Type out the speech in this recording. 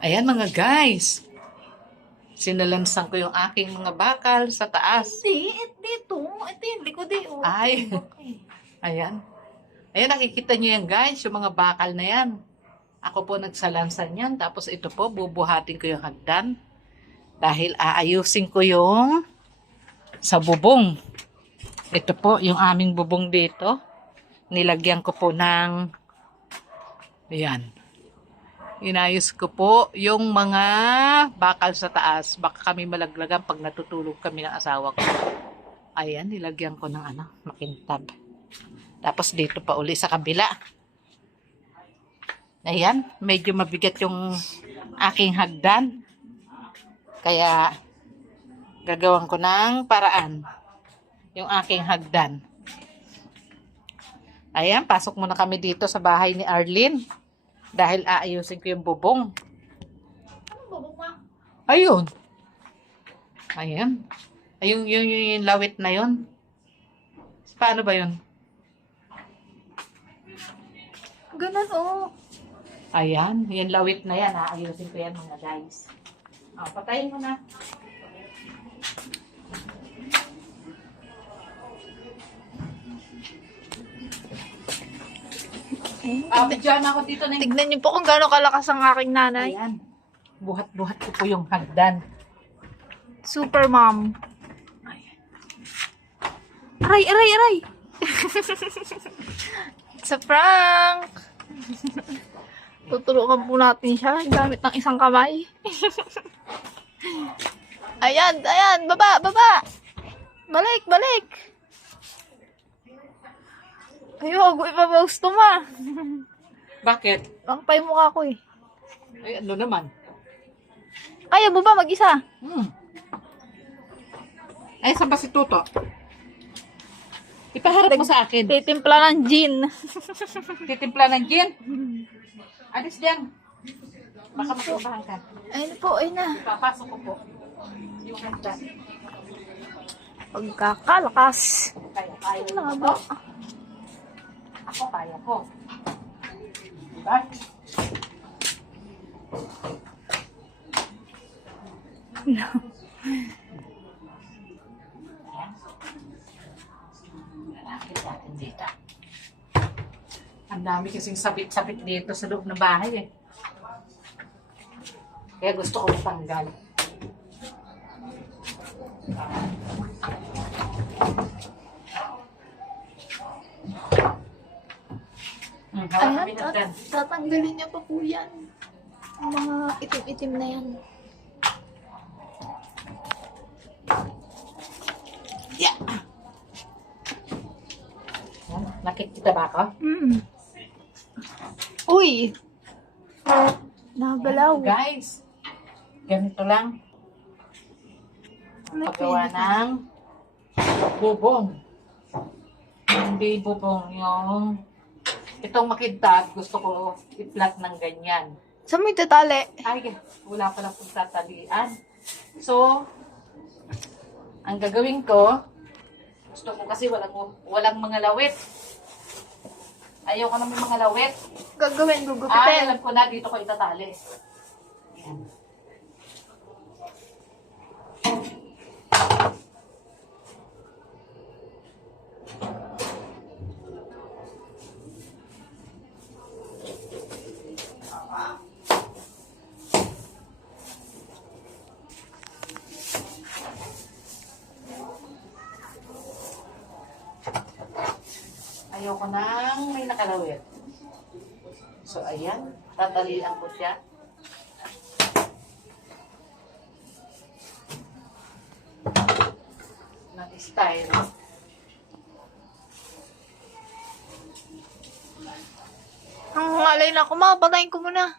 Ayan mga guys. Sinalansan ko yung aking mga bakal sa taas. Hindi, dito. Ito yung likod eh. Oh. Ay. Ayan. Ayan, nakikita nyo yan guys, yung mga bakal na yan. Ako po nagsalansan yan. Tapos ito po, bubuhatin ko yung hagdan. Dahil aayusin ko yung sa bubong. Ito po, yung aming bubong dito. Nilagyan ko po ng ayan. Inayos ko po yung mga bakal sa taas. Baka kami malaglagan pag natutulog kami ng asawa ko. Ayan, nilagyan ko ng makintab. Tapos dito pa uli sa kabila. Ayan, medyo mabigat yung aking hagdan. Kaya gagawin ko ng paraan yung aking hagdan. Ayan, pasok muna kami dito sa bahay ni Arlene. Dahil aayusin ko yung bubong. Anong bubong mo? Ayun. Ayan. Ayun, yung lawit na yun. Paano ba yun? Ganun oh. Ayan, yung lawit na yan. Aayusin ko yan mga guys. Patayin mo na. Bidyan ako dito na. Tignan niyo po kung gaano kalakas ang aking nanay. Ayan. Buhat-buhat ko po yung hagdan. Super mom. Aray, aray, aray. It's a prank. Tutulungan po natin siya gamit ng isang kamay. Ayan, ayan, baba, baba. Balik, balik. Ayoko, ipapost to ma. Bakit? Ang pay mukha ko eh. Ay, ano naman? Kaya mo ba mag-isa? Ay, saan ba si Tuto? Ipaharap mo sa akin. Titimpla ng gin. Titimpla ng gin? Alis dyan. Baka matubahan ka. Ayun po, ayun na. Ipapasok ko po. Yung hagdan. Pagkakalakas. Kaya Ano mo ba? to? Ako kaya ko. Diba? No. Lalakit natin dito. Ang dami kasing sabit-sabit dito sa loob ng bahay eh. Kaya gusto ko matanggal. Ayan, tatanggalin niya pa po yan. Ang mga itim-itim na yan. Yeah. Nakikita ba ako? Uy! Nagalaw. Guys, ganito lang. Paggawa ng bubong. Hindi bubong yung itong makintab, gusto ko i-flat ng ganyan. Saan mo itatali? Ay, wala pala pong tatalian. So, ang gagawin ko, gusto ko kasi walang mga lawit. Ayoko na may mga lawit. Gagawin, Ay, gugupitin. alam ko na, dito ko itatali. Ayan. Ayoko nang may nakalawit. So, ayan. Tatalian ko siya. Ng style. Ang alay na ako, patayin ko muna.